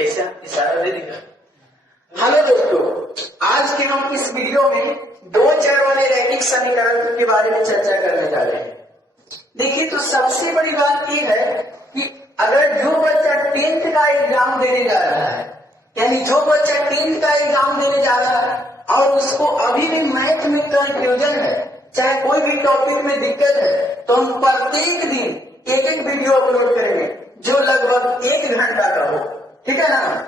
कैसे इशारा दे देगा। हेलो दोस्तों, आज के हम इस वीडियो में दो चर वाले रैखिक समीकरण के बारे में चर्चा करने जा रहे हैं। देखिए, तो सबसे बड़ी बात यह है कि अगर जो बच्चा 10th का एग्जाम देने जा रहा है, यानी जो बच्चा 10th का एग्जाम देने जा रहा है और उसको अभी भी मैथ में कंफ्यूजन है, चाहे कोई भी टॉपिक में दिक्कत है, तो हम प्रत्येक दिन एक एक वीडियो अपलोड करेंगे जो लगभग 1 घंटा का हो। ठीक है ना?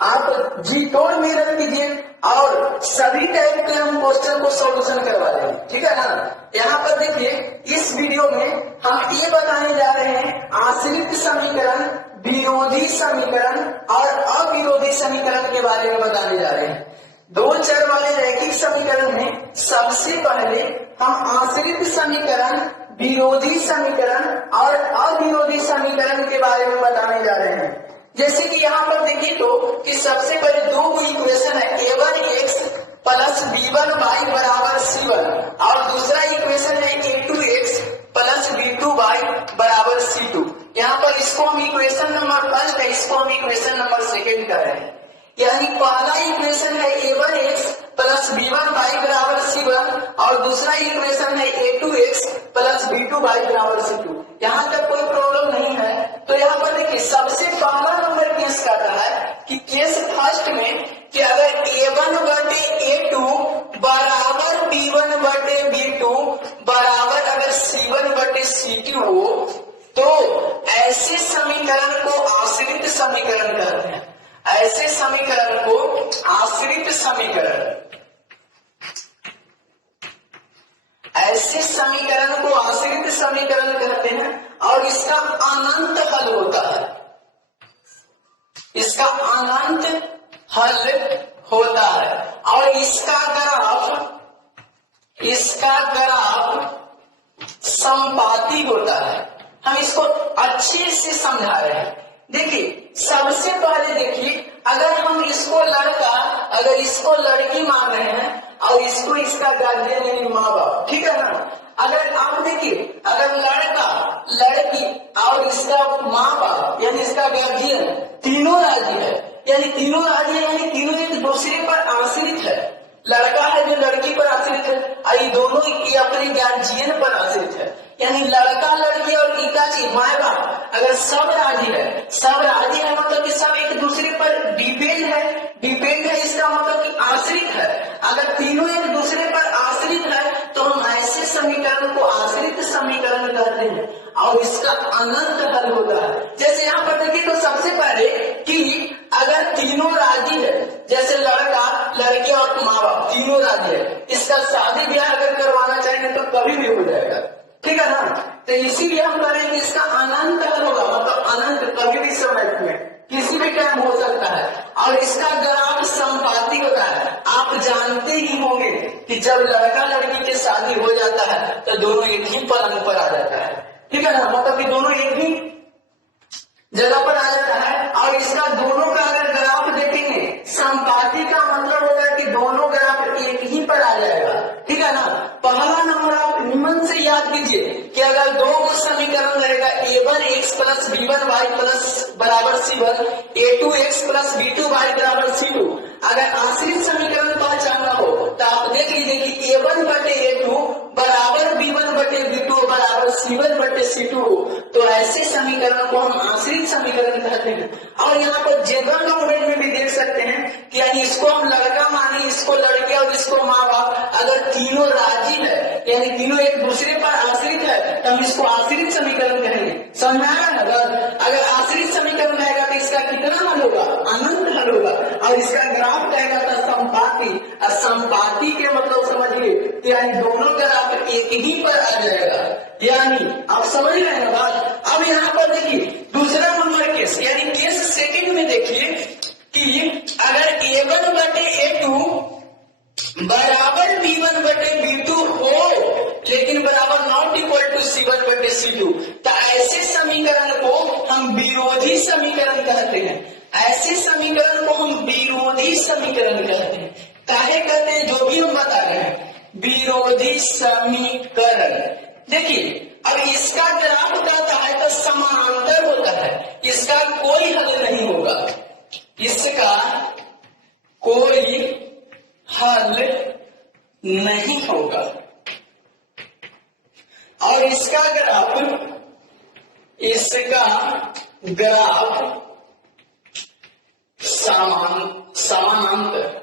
आप जी तोड़ मेहनत कीजिए और सभी टाइप के हम क्वेश्चन को सॉल्यूशन करवा देंगे। ठीक है ना? यहाँ पर देखिए, इस वीडियो में हम ये बताने जा रहे हैं आश्रित समीकरण, विरोधी समीकरण और अविरोधी समीकरण के बारे में बताने जा रहे हैं। दो चर वाले रैखिक समीकरण में सबसे पहले हम आश्रित समीकरण, विरोधी समीकरण और अविरोधी समीकरण के बारे में बताने जा रहे हैं। जैसे कि यहाँ पर देखिए तो कि सबसे पहले दो इक्वेशन है, a1x प्लस b1y बराबर c1 और दूसरा इक्वेशन है a2x प्लस b2y बराबर c2। यहाँ पर इसको हम इक्वेशन नंबर फर्स्ट है, इसको हम इक्वेशन नंबर सेकेंड कर रहे हैं। यानी पहला इक्वेशन है a1x प्लस b1y बराबर c1 और दूसरा इक्वेशन है a2x प्लस b2y बराबर c2। यहाँ तक कोई प्रॉब्लम नहीं है। तो यहाँ पर देखिए, सबसे पहला नंबर केस का है कि केस फर्स्ट में कि अगर a1 बटे a2 बराबर b1 बटे b2 बराबर अगर c1 बटे c2 हो, तो ऐसे समीकरण को आश्रित समीकरण कहते हैं। ऐसे समीकरण को आश्रित समीकरण, ऐसे समीकरण को आश्रित समीकरण कहते हैं और इसका अनंत हल होता है। इसका अनंत हल होता है और इसका ग्राफ संपाती होता है। हम इसको अच्छे से समझा रहे हैं। देखिए, सबसे पहले देखिए, अगर हम इसको लड़का, अगर इसको लड़की मान रहे हैं और इसको इसका गार्जियन यानी माँ बाप, ठीक है ना? अगर आप देखिए, अगर लड़का, लड़की और इसका माँ बाप यानी इसका गार्जियन तीनों राजी है, यानी तीनों राजी है, यानी तीनों एक दूसरे पर आश्रित है। लड़का है जो लड़की पर आश्रित है और ये दोनों ये अपने गार्जियन पर आश्रित है। यानी लड़का, लड़की और पिताजी, माँ बाप अगर सब राजी है, सब राजी है मतलब कि सब एक दूसरे पर डिपेंड है। डिपेंड है इसका मतलब कि आश्रित है। अगर तीनों एक दूसरे पर आश्रित है तो हम ऐसे समीकरण को आश्रित समीकरण कहते हैं और इसका अनंत हल होता है। जैसे यहाँ पर देखिए, तो सबसे पहले कि अगर तीनों राजी है, जैसे लड़का, लड़की और माँ बाप तीनों राजी है, इसका शादी ब्याह अगर करवाना चाहेंगे तो कभी भी हो जाएगा। ठीक है ना? तो इसीलिए हम कह रहे हैं कि इसका अनंत हल होगा, मतलब अनंत कभी भी समय में किसी भी टाइम हो सकता है और इसका ग्राफ संपाती होता है। आप जानते ही होंगे कि जब लड़का लड़की की शादी हो जाता है तो दोनों एक ही पलंग पर आ जाता है। ठीक है ना? मतलब कि दोनों एक ही जगह पर आ जाता है और इसका दोनों का अगर ग्राफ देखेंगे, संपाती का मतलब होता है कि दोनों ग्राफ एक ही पर आ जाएगा। ठीक है ना? पहला नंबर आप निम्न से याद कीजिए कि अगर दो समीकरण रहेगा, a1x प्लस b1y प्लस बराबर c1, a2x प्लस b2y बराबर c2। अगर आश्रित समीकरण पहचानना हो तो आप देख लीजिए कि a1 बटे a2 बराबर b1 बटे b2 बराबर c1 बटे c2 हो, तो ऐसे समीकरण को हम आश्रित समीकरण कहते हैं। और यहाँ पर जनरल नॉलेज में भी देख सकते हैं कि यानी इसको हम लड़का माने, इसको लड़के और इसको माँ बाप, अगर तीनों राजी है यानी तीनों एक दूसरे पर आश्रित है तो हम इसको आश्रित समीकरण कहेंगे। समझ में आया ना? अगर आश्रित समीकरण रहेगा तो इसका कितना हल होगा? अनंत हल होगा। और इसका ग्राफ रहेगा तो संपाती। और संपाती के मतलब समझिए कि यानी दोनों ग्राफ एक ही पर आ जाएगा। यानी आप समझ रहे हैं ना बात? अब यहाँ पर देखिए, दूसरा नंबर केस यानी केस सेकंड में देखिए कि अगर a1 बटे a2 बराबर b1 बटे b2 हो लेकिन बराबर नॉट इक्वल टू c1 बटे c2, तो ऐसे समीकरण को हम विरोधी समीकरण कहते हैं। ऐसे समीकरण को हम विरोधी समीकरण कहते हैं। काहे कहते हैं? जो भी हम बता रहे हैं, विरोधी समीकरण। देखिए, अब इसका ग्राफ कहता है तो समानांतर होता है, इसका कोई हल नहीं होगा। इसका कोई हल नहीं होगा और इसका ग्राफ समानांतर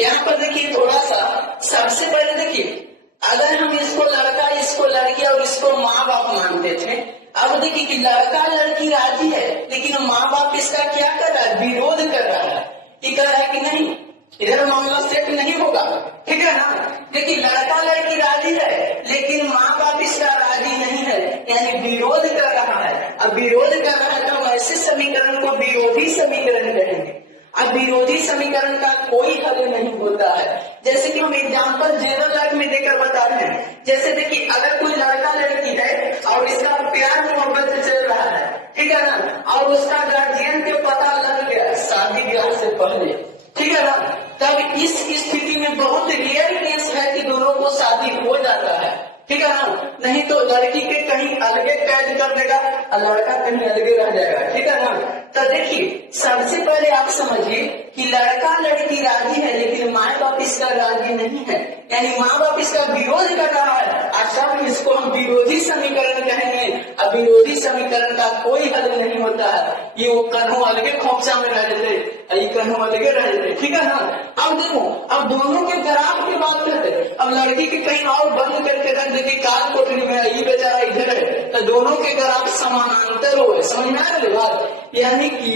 यहाँ पर देखिए थोड़ा सा, सबसे पहले देखिए अगर हम इसको लड़का, इसको लड़की और इसको माँ बाप मानते थे, अब देखिए कि लड़का लड़की राजी है लेकिन माँ बाप इसका क्या कर रहा है, विरोध कर रहा है। ये कर रहा है कि नहीं, इधर मामला सेट नहीं होगा, ठीक है ना। देखिए लड़का लड़की राजी है लेकिन माँ बाप इसका राजी नहीं है, यानी विरोध कर रहा है। अब विरोध कर रहा है तो हम ऐसे समीकरण को विरोधी समीकरण कहेंगे। अब विरोधी समीकरण का कोई हल नहीं होता है। जैसे कि हम एग्जाम्पल जेनरल लाइफ में देकर बता रहे हैं, जैसे देखिए अगर कोई लड़का लड़की है और इसका प्यार मोहब्बत से चल रहा है, ठीक है ना, और उसका गार्जियन को पता लग गया शादी ब्याह से पहले, ठीक है ना, तब इस स्थिति में बहुत रेयर केस है कि दोनों को शादी हो जाता है, ठीक है ना। नहीं तो लड़की के कहीं अलगे कैद कर देगा और लड़का कहीं अलगे रह जाएगा, ठीक है ना। तो देखिए सबसे पहले आप समझिए कि लड़का लड़की राजी है लेकिन माँ बाप इसका राजी नहीं है, यानी माँ बाप इसका विरोध कर रहा है। अच्छा इसको हम विरोधी समीकरण कहेंगे। अब विरोधी समीकरण का कोई हल नहीं होता है, ये वो कन्हों अलगे खोपचा में रह जाते, ये कन्हों अलगे रह जाते, ठीक है ना। अब देखो अब दोनों के ग्राफ की बात करते, अब लड़की के कहीं और बंद करके रख देती काल कोठरी में, ये बेचारा इधर है, तो दोनों के ग्राफ समानांतर हो, समझ में आ रही बात। यानी कि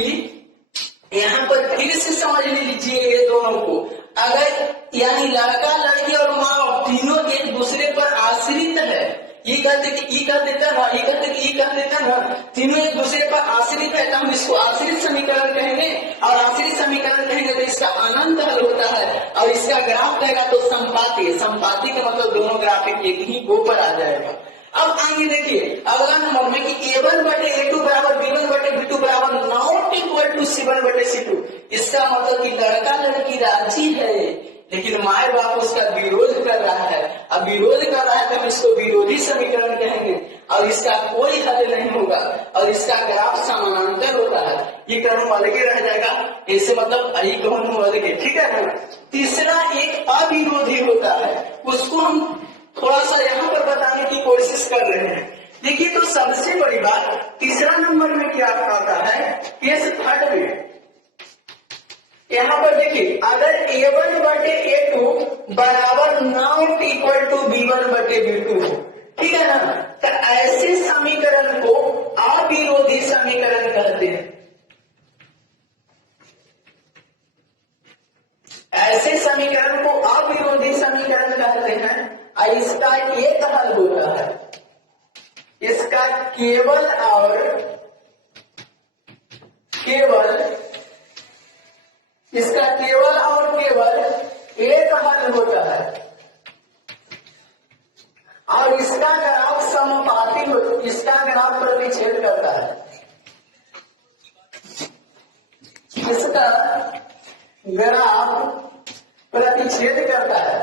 यहाँ पर फिर से समझ लीजिए ये दोनों को, अगर यानी लड़का लड़की और माँ बाप तीनों एक दूसरे पर आश्रित है, ये कहते कि ये कर देता ना, ये कहते कि ये कर देता ना, तीनों एक दूसरे पर आश्रित है तो हम इसको आश्रित समीकरण कहेंगे। और आश्रित समीकरण कहेंगे तो इसका अनंत हल होता है और इसका ग्राफ रहेगा तो संपाती। संपाती का मतलब दोनों ग्राफ एक ही गो पर आ जाएगा। अब आइए देखिए अगला नंबर में कि A1 बटे A2 बराबर B1 बटे B2 बराबर नॉट इक्वल टू C1 बटे C2। इसका मतलब कि लड़का लड़की राजी है लेकिन माँ बाप उसका विरोध कर रहा है। अब विरोध कर रहा है तो हम इसको विरोधी समीकरण कहेंगे और इसका कोई हल नहीं होगा और इसका ग्राफ समानांतर होता है, ये क्रम अलगे रह जाएगा, ऐसे मतलब यही क्रम अलगे, ठीक है ना। तीसरा एक अविरोधी होता है, उसको हम थोड़ा सा यहाँ पर बताने की कोशिश कर रहे हैं। देखिए तो सबसे बड़ी बात तीसरा नंबर में क्या आता है, केस थर्ड में यहाँ पर देखिए अगर A1 बटे A2 बराबर नॉट इक्वल टू B1 बटे B2 हो, ठीक है ना, तो ऐसे समीकरण को अविरोधी समीकरण कहते हैं। ऐसे समीकरण को अविरोधी समीकरण कहते हैं और इसका एक हल होता है, इसका केवल और केवल एक हल होता है और इसका ग्राफ समपाती हो, इसका ग्राफ प्रतिच्छेद करता है, इसका ग्राफ प्रतिच्छेद करता है।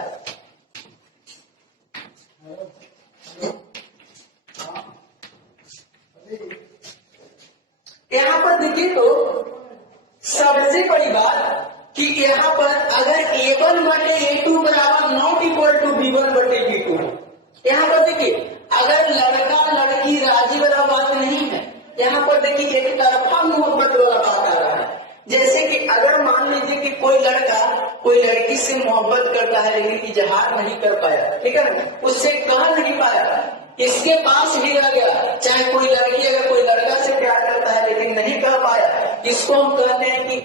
यहाँ पर देखिए तो सबसे बड़ी बात कि यहाँ पर अगर A1 बटे A2 बराबर नॉट इक्वल टू B1 बटे B2, यहाँ पर देखिए अगर लड़का लड़की राजी वाला बात नहीं है, यहाँ पर देखिए एक तरफा मोहब्बत वाला बात आ रहा है। जैसे कि अगर मान लीजिए कि कोई लड़का कोई लड़की से मोहब्बत करता है लेकिन इजहार नहीं कर पाया, ठीक है ना, उससे कह नहीं पाया, इसके पास ही रह गया। चाहे कोई लड़की अगर कोई लड़का से प्यार करता है लेकिन नहीं कर पाया, इसको हम कहते हैं कि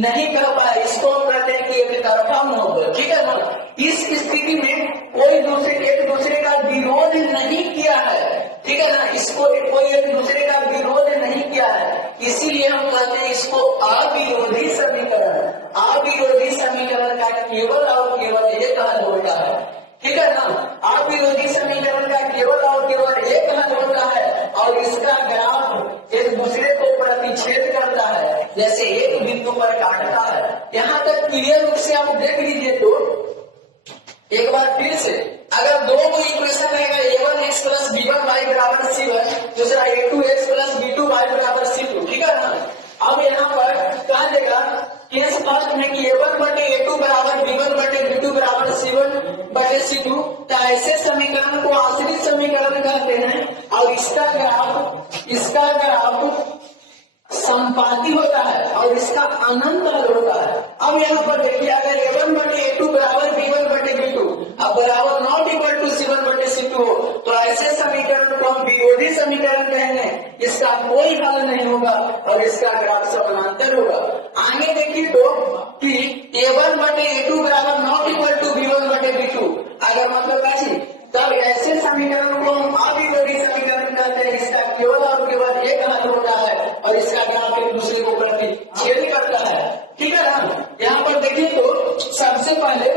नहीं कर पाया, इसको हम कहते हैं कि एक तरफा मोहब्बत, ठीक है ना। इस स्थिति में कोई एक दूसरे का विरोध नहीं किया है, ठीक है ना, इसको कोई एक दूसरे का विरोध नहीं किया है, इसीलिए हम कहते हैं इसको अविरोधी समीकरण। अविरोधी समीकरण का केवल और केवल एक हल होता है, ठीक है ना। अविरोधी समीकरण का केवल और केवल एक हल होता है और इसका ग्राफ एक दूसरे को प्रतिच्छेद करता है, जैसे एक बिंदु पर काटता है। यहाँ तक क्लियर रूप से आप देख लीजिए तो एक बार फिर से अगर दो को इक्वेशन रहेगा A1x प्लस B1y बराबर C1 दूसरा a2x प्लस b2y बराबर c2, ठीक है ना। अब यहाँ पर क्या देगा, केस फर्स्ट में कि a1 बटे a2 बराबर b1 बटे b2 बराबर c1 बटे c2, तो ऐसे समीकरण को आश्रित समीकरण कहते हैं और इसका ग्राफ संपाती होता है और इसका अनंत हल होता है। अब यहाँ पर देखिए, अगर a1 बटे a2 बराबर b1 बटे b2 अब बराबर नॉट इक्वल टू c1 बटे c2 हो, तो ऐसे समीकरण को हम विरोधी समीकरण कहेंगे, इसका कोई हल नहीं होगा और इसका ग्राफ समानांतर होगा। आगे देखिए तो कि a1 बटे a2 बराबर नॉट इक्वल टू b1 बटे b2, अगर मतलब कैसी, तब ऐसे समीकरण को हम अविरोधी समीकरण कहते हैं। इसका केवल और केवल एक हल होता है और इसका ग्राफ एक दूसरे को प्रतिच्छेद करता है, ठीक है ना। यहाँ पर देखिए तो सबसे पहले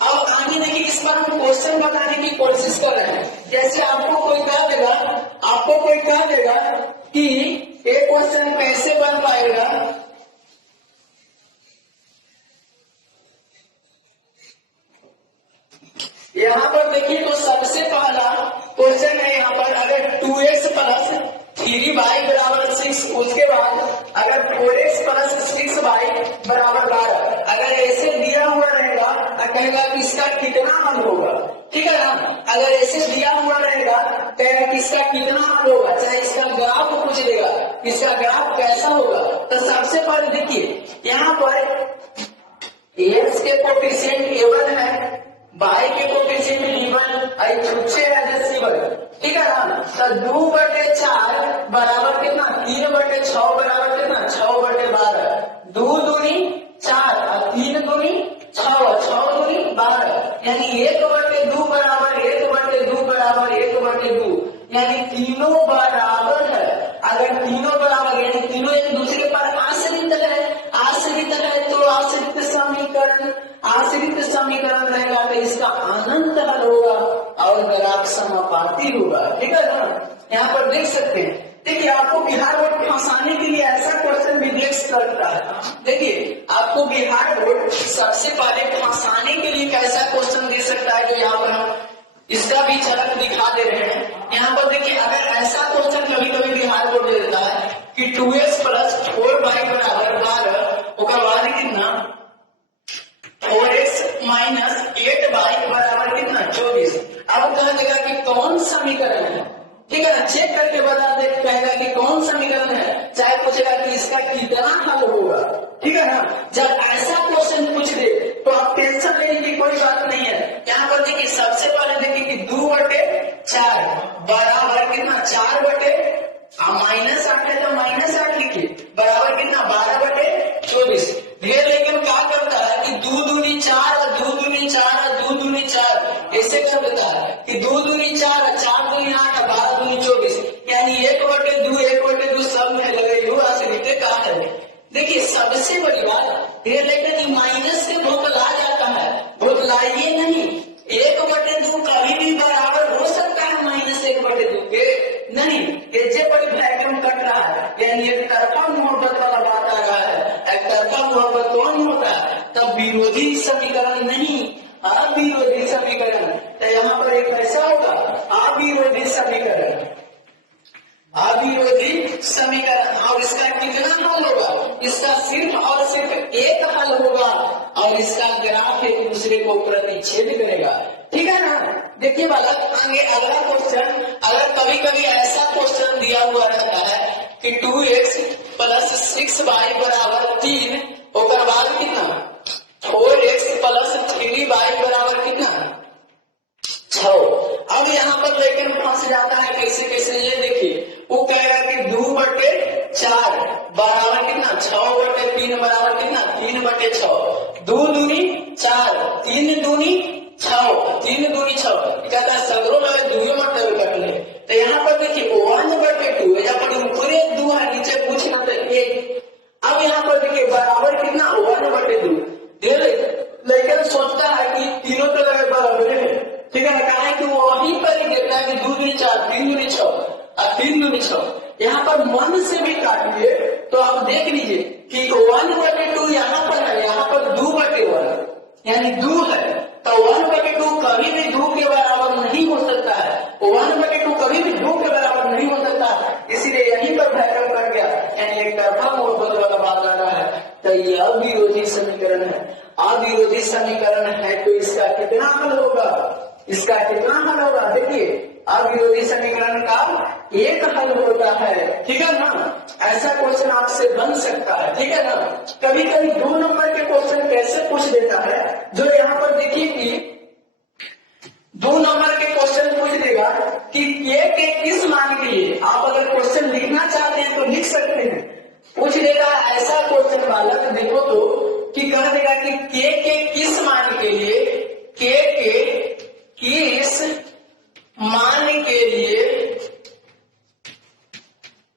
अब आगे देखिए, इस पर हम क्वेश्चन बताने की कोशिश कर रहे हैं। जैसे आपको कोई कह देगा कि एक क्वेश्चन कैसे बन पाएगा, यहाँ पर देखिए तो सबसे पहला क्वेश्चन है, यहाँ पर अगर 2x प्लस 3y बराबर 6, उसके बाद अगर 4x प्लस 6y बराबर 12, अगर ऐसे दिया हुआ रहेगा तो कहेगा कि इसका कितना हल होगा, ठीक है ना। अगर ऐसे दिया हुआ रहेगा कहेगा कि इसका कितना हल होगा, चाहे इसका ग्राफ पूछ लेगा, इसका ग्राफ कैसा होगा। तो सबसे पहले देखिए, यहाँ पर x के कोफिशिएंट a1 है, y के कोफिशिएंट b1 छुच्छे c1, ठीक है ना। तो 2 बटे 4 बराबर कितना, 3 बटे 6 बराबर कितना, 6 बटे 12, 2 दूनी 4 और 3 दूनी 6, 6 दूनी 12, यानी 1 बटे 2 बराबर 1 बटे 2 बराबर 1 बटे 2, यानी तीनों बराबर है। अगर तीनों बराबर यानी तीनों एक दूसरे पर आश्रित है तो आश्रित समीकरण रहेगा तो इसका अनंत हल होगा और ग्राफ समापाती होगा, ठीक है ना। यहाँ पर देख सकते हैं, देखिए आपको बिहार बोर्ड फंसाने के लिए ऐसा क्वेश्चन भी देख सकता है। देखिए आपको बिहार बोर्ड सबसे पहले फंसाने के लिए कैसा क्वेश्चन दे सकता है, जो यहाँ पर हम इसका भी झलक दिखा दे रहे हैं। यहाँ पर देखिए, अगर ऐसा क्वेश्चन कभी कभी बिहार बोर्ड दे देता है कि 2x प्लस 4y बराबर 12, उसका बाद कितना 4x माइनस 8y बराबर कितना 24। अब कहा देगा कि कौन समीकरण है, ठीक है ना, चेक करके बता दे, कहेगा कि कौन समीकरण है, चाहे पूछेगा कि इसका कितना हल होगा, ठीक है ना। जब ऐसा क्वेश्चन पूछ दे तो आप टेंशन लेने की कोई बात नहीं है। यहाँ पर देखिए, सबसे पहले देखिए कि 2 बटे 4 बराबर कितना 4 बटे माइनस 8 है तो माइनस 8 लिखिए, बराबर कितना 12 बटे 24। ढेर लेकिन क्या करता है कि 2 दूनी 4 और 2 दूनी 4 और 2 दूनी 4 ऐसे कर देता है कि 2 दूनी 4 और 4 दूनी 8 और 12 दूनी 24, यानी 1 बटे 2 सब में लगे आश्रित कहा है। देखिए सबसे बड़ी बात ढेर लेकिन माइनस से भोतला जाता है, भोतलाइए नहीं। 1/2 कभी भी बराबर हो सकता है माइनस 1/2 के नहीं, ये बड़ी वैक्यूम कट रहा है, यानी एक तरफा मोहब्बत वाला बात आ रहा है। एक तरफा मोहब्बत कौन होता है, तब विरोधी समीकरण नहीं, अविरोधी समीकरण। तो यहाँ पर एक ऐसा होगा अविरोधी समीकरण, अविरोधी समीकरण, और इसका कितना हल होगा, इसका सिर्फ और सिर्फ एक हल होगा और इसका ग्राफ एक दूसरे को प्रतिच्छेद करेगा, ठीक है ना। देखिए बालक, आगे अगला क्वेश्चन, अगर कभी कभी ऐसा क्वेश्चन दिया हुआ रहता है कि 2x प्लस 6y बराबर 3, और बाद कितना 4x प्लस 3y बराबर कितना 6। अब यहाँ पर लेकिन फंस जाता है, कैसे कैसे, ये देखिए, वो कहेगा कि 2 बटे 4 बराबर कितना 6 बटे 3 बराबर कितना 3 बटे 6, 2 दूनी 4, 3 दूनी 6, 3 दूनी 6, कहता है सगरों में 2 मतलब कट ले। तो यहाँ पर देखिए 1/2, यहाँ पर ऊपरे 2 है, नीचे कुछ मतलब 1। अब यहाँ पर देखिए बराबर कितना 1/2, लेकिन सोचता है कि तीनों तो लगे बराबर है, ठीक है ना। कहा है कि वो वहीं पर ही देखता है कि 2 दूनी 4, 3 दूनी 6 और 3 दूनी 6। यहाँ पर मन से भी काटिए तो आप देख लीजिए कि 1/2 यहाँ पर है, यहाँ पर 2/1 यानी 2 है, तो 1/2 कभी भी 2 के बराबर नहीं हो सकता है। 1/2 कभी कभी भी 2 के बराबर नहीं हो सकता, इसीलिए यहीं पर भैरव कर गया, यानी एक तरफा मोहब्बत वाला बात आ रहा है। तो ये अविरोधी समीकरण है। अविरोधी समीकरण है तो इसका कितना हल होगा, इसका कितना हल होगा? देखिए अविरोधी समीकरण का एक हल होता है, ठीक है ना। ऐसा क्वेश्चन आपसे बन सकता है, ठीक है ना। कभी कभी 2 नंबर के क्वेश्चन कैसे पूछ देता है, जो यहाँ पर देखिए कि 2 नंबर के क्वेश्चन पूछ देगा कि के किस मान के लिए, आप अगर क्वेश्चन लिखना चाहते हैं तो लिख सकते हैं, पूछ देगा ऐसा क्वेश्चन वाला। तो देखो तो कि कह देगा कि के किस मान के लिए, के किस मान के लिए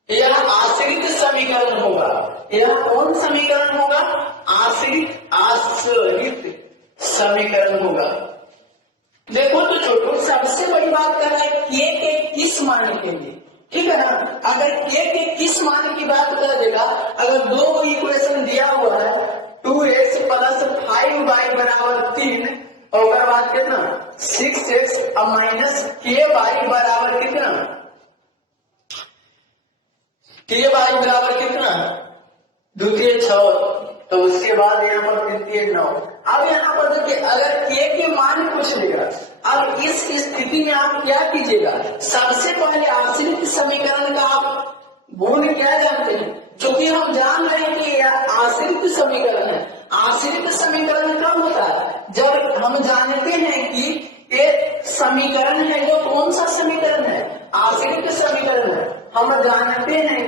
यह आश्रित समीकरण होगा। यह कौन समीकरण होगा? आश्रित समीकरण होगा। देखो तो छोटो, सबसे बड़ी बात कर रहा है के किस मान के लिए, ठीक है ना। अगर के किस मान की बात कर देगा, अगर 2 इक्वेशन दिया हुआ है 2x + 5y = 3 और बाद कितना 6x - ky बराबर कितना, ky बराबर कितना 2 × 6, तो उसके बाद यहाँ पर 3 × 9। अब यहाँ पर देखिए अगर के मान पूछ लेगा, अब इस स्थिति में आप क्या कीजिएगा, सबसे पहले आश्रित समीकरण का आप गुण क्या जानते हैं, क्योंकि हम जान रहे हैं कि यह आश्रित समीकरण है। आश्रित समीकरण कब होता है? जब हम जानते हैं कि ये समीकरण है, जो कौन सा समीकरण है? आश्रित समीकरण है। हम जानते हैं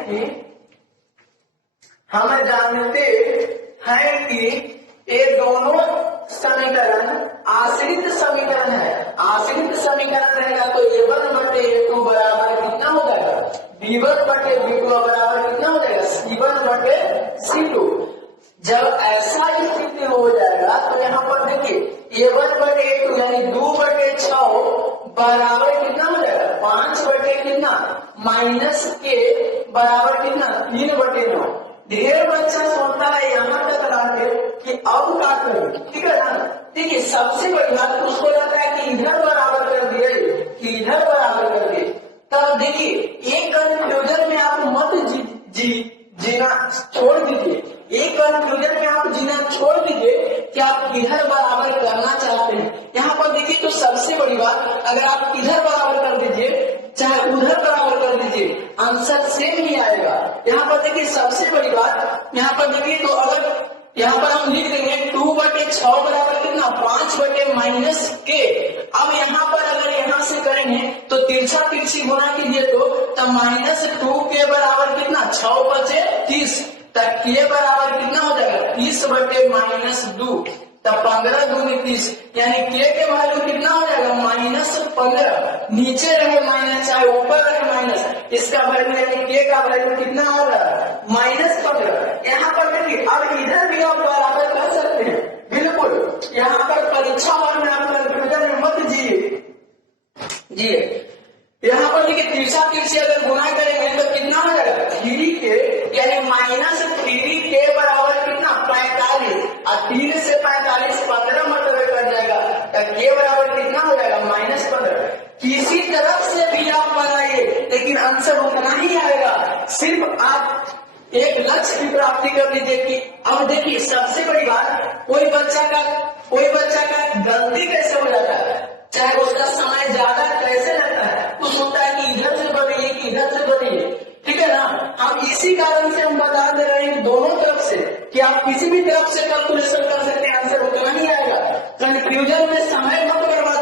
कि ये दोनों समीकरण आश्रित समीकरण है। आश्रित समीकरण रहेगा तो a1/a2 बराबर कितना हो जाएगा, b1/b2 बराबर कितना हो जाएगा, c1/c2। जब ऐसा स्थिति हो जाएगा तो यहाँ पर देखिए a1/a2 यानी 2/6 बराबर कितना हो जाएगा, 5/ कितना -k बराबर कितना 3/9। ढेर बच्चा सोचता है यहाँ तक लाते कि अब क्या करें, ठीक है ना। देखिए सबसे बड़ी बात उसको लगता है कि इधर बराबर कर दिए, कि इधर बराबर कर दिए। तब देखिए एक कंफ्यूजन में आप मत जीना छोड़ दीजिए, एक कंफ्यूजन में आप जीना छोड़ दीजिए कि आप किधर बराबर करना चाहते हैं। यहाँ पर देखिए तो सबसे बड़ी बात, अगर आप इधर बराबर कर दीजिए चाहे उधर बराबर कर दीजिए, आंसर सेम ही आएगा। यहाँ पर देखिए सबसे बड़ी बात, यहाँ पर देखिए तो अगर यहाँ पर हम लिख देंगे 2/6 बराबर कितना 5/-k। अब यहाँ पर अगर यहाँ से करेंगे तो तिरछा तिरछी गुणा कीजिए तो -2k बराबर कितना 6/30, तब k बराबर कितना हो जाएगा 30/-2, तब 15 दूनी 30, यानी k के वैल्यू कितना हो जाएगा -15। नीचे रहे माइनस चाहे ऊपर रहे माइनस, इसका वैल्यू यानी k का वैल्यू कितना हो रहा है -15। यहाँ पर देखिए अब इधर भी आप बराबर कर सकते हैं, बिल्कुल। यहाँ पर परीक्षा हॉल में आप कंफ्यूजन में मत जिए। यहाँ पर देखिए तिरछा तिरछी अगर गुणा करेंगे तो कितना हो जाएगा 3k, यानी -3k बराबर कितना 45, और 3 से 45 15 मतलब कर जाएगा, तो k बराबर कितना हो जाएगा -15। किसी तरफ से भी आप बनाइए लेकिन आंसर उतना ही आएगा। सिर्फ आप एक लक्ष्य की प्राप्ति कर लीजिए कि अब देखिए सबसे बड़ी बात, कोई बच्चा का गलती कैसे हो जाता है, चाहे उसका समय ज्यादा कैसे लगता है, तो सोचता है कि इधर से बढ़िए कि इधर से बढ़िए, ठीक है ना। हम इसी कारण से हम बता दे रहे हैं दोनों तरफ से कि आप किसी भी तरफ से कैलकुलेशन कर सकते हैं, आंसर उतना ही आएगा। कंफ्यूजन में समय मत बर्बाद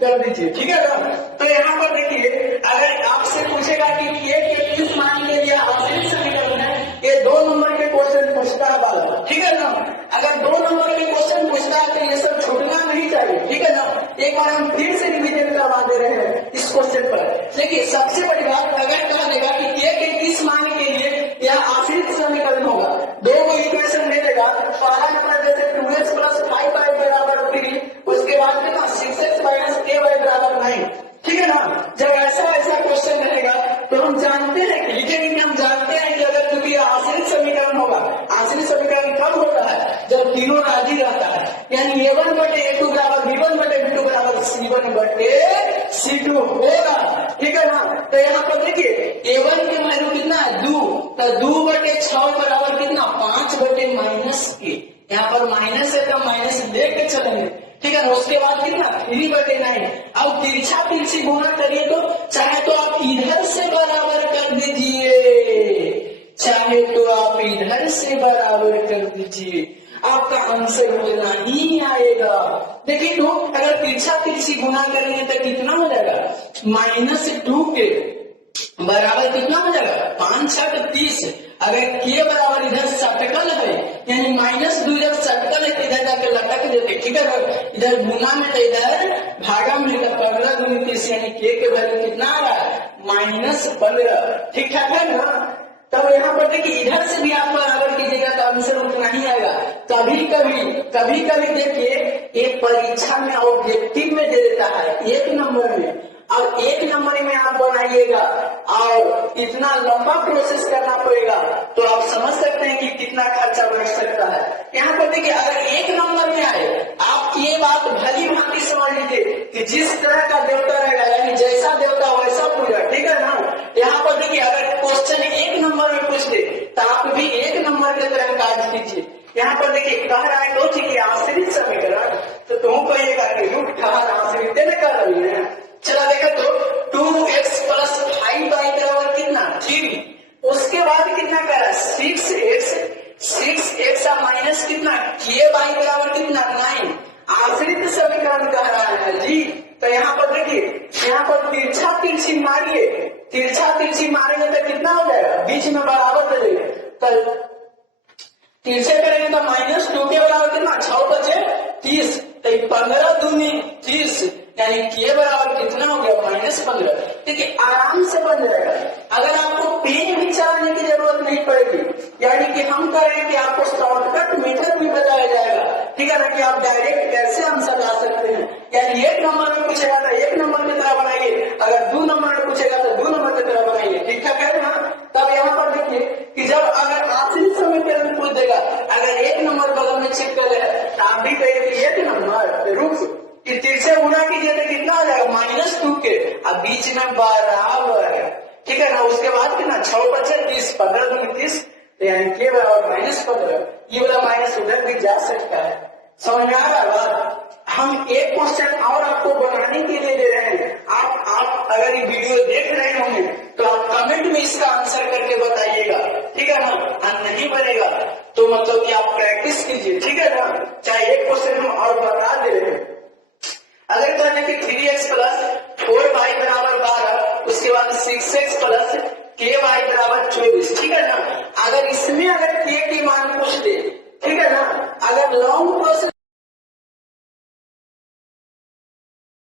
कर दीजिए, ठीक है ना। तो यहाँ पर देखिए अगर आपसे पूछेगा कि ये किस मान के लिए आश्रित समीकरण है, ये 2 नंबर के क्वेश्चन पूछता है वाला, ठीक है ना। अगर 2 नंबर के क्वेश्चन पूछता है तो ये सब छूटना नहीं चाहिए, ठीक है ना। एक बार हम फिर से रिवीजन करवा दे रहे हैं इस क्वेश्चन पर। देखिए सबसे बड़ी बात, अगर कहा देगा कि के किस मान के लिए यह आश्रित समीकरण होगा, 2 इक्वेशन दे देगा। पहला नंबर जैसे 2x + 5y = 3, उसके बाद कितना 6x - ky = 9, ठीक है ना। जब ऐसा क्वेश्चन रहेगा तो हम जानते हैं कि लिखेंगे, हम जानते हैं कि अगर क्योंकि आश्रित समीकरण होगा, आश्रित समीकरण कब होता है जब तीनों राजी रहता है, यानी a1/a2 बराबर b1/b2 बराबर c1/c2 होगा, ठीक है ना। तो यहाँ पर देखिए A1 की वैल्यू कितना है 2, तो 2/6 बराबर कितना 5/-के, यहाँ पर माइनस है तो माइनस देख के चलेंगे, ठीक है ना। उसके बाद कितना 3/9। अब तिरछा तिरछी गुणा करिए तो चाहे तो आप इधर से बराबर कर दीजिए, चाहे तो आप इधर से बराबर कर दीजिए, आपका आंसर उतना ही आएगा। देखिए तो अगर तिरछा तिरछी गुणा करेंगे तो कितना हो जाएगा -2 के बराबर कितना हो जाएगा 5×6 = 30। अगर के बराबर इधर सटकल है यानी -2 इधर सटकल है इधर जाके लटक देते, ठीक है। इधर गुना में तो इधर भागा में 15×30 यानी के वैल्यू कितना आ रहा है -15, ठीक ठाक है ना। तब यहाँ पर देखिए इधर से भी आप बराबर कीजिएगा तो आंसर उतना ही आएगा। कभी कभी देखिए एक परीक्षा में ऑब्जेक्टिव में दे देता है 1 नंबर में, और 1 नंबर में आप बनाइएगा और इतना लंबा प्रोसेस करना पड़ेगा, तो आप समझ सकते हैं कि कितना खर्चा बढ़ सकता है। यहाँ पर देखिए अगर 1 नंबर में आए, आप ये बात भली भांति समझ लीजिए कि जिस तरह का देवता रहेगा यानी जैसा देवता वैसा पूजा, ठीक है ना। यहाँ पर देखिए अगर क्वेश्चन 1 नंबर में पूछ दे तो आप भी 1 नंबर की तरह कार्य कीजिए। यहाँ पर देखिए कह रहा है दो चीज आश्रित समीकरण, तो तुम कहिएगा कि रूट ठहर आश्रित न कर रही है। चला देखा तो 2x + 5y बराबर कितना 3, उसके बाद कितना करा 6x माइनस कितना ky बराबर कितना 9, आश्रित समीकरण कह रहा है जी। तो यहाँ पर देखिए यहाँ पर तिरछा तिरछी मारिए, तिरछा तिरछी मारेंगे तो कितना हो जाएगा बीच में बराबर दे देंगे, तो तिरछे करेंगे तो -2 के बराबर कितना 6×5 = 30, तो 15×2 = 30 यानी के बराबर कितना हो गया -15। देखिए आराम से बन जाएगा, अगर आपको पेन भी चलाने की जरूरत नहीं पड़ेगी, यानी कि हम करेंगे कि आपको शॉर्टकट मेथड भी बताया जाएगा, ठीक है ना, कि आप डायरेक्ट कैसे आंसर ला सकते हैं। यानी 1 नंबर में पूछेगा तो 1 नंबर की तरह बनाइए, अगर 2 नंबर में पूछेगा तो 2 नंबर की तरह बनाइए, ठीक ठाक है ना। तब यहाँ पर देखिए कि जब अगर आश्रित समीकरण पूछ देगा, अगर 1 नंबर बगल में चिपक है तो आप भी कहिए 1 नंबर रुक कि तिरछे गुणा कीजिए तो कितना हो जाएगा -2 के, अब बीच में बराबर है, ठीक है ना। उसके बाद कितना 6×5 = 30, 15×2 = 30, यानी के बराबर -15। ये वाला माइनस उधर भी जा सकता है, समझ में आ रहा है। हम एक क्वेश्चन और आपको बनाने के लिए दे रहे हैं, आप अगर ये वीडियो देख रहे होंगे तो आप कमेंट में इसका आंसर करके बताइएगा, ठीक है ना। नहीं बनेगा तो मतलब कि आप प्रैक्टिस कीजिए, ठीक है ना। चाहे एक क्वेश्चन हम और बता दे रहे हैं, अगर कहने कि 3x + 4y बराबर 12, उसके बाद 6x + ky बराबर 24, ठीक है ना। अगर इसमें अगर k की मान पूछ दे, ठीक है ना, अगर लॉन्ग प्रोसेस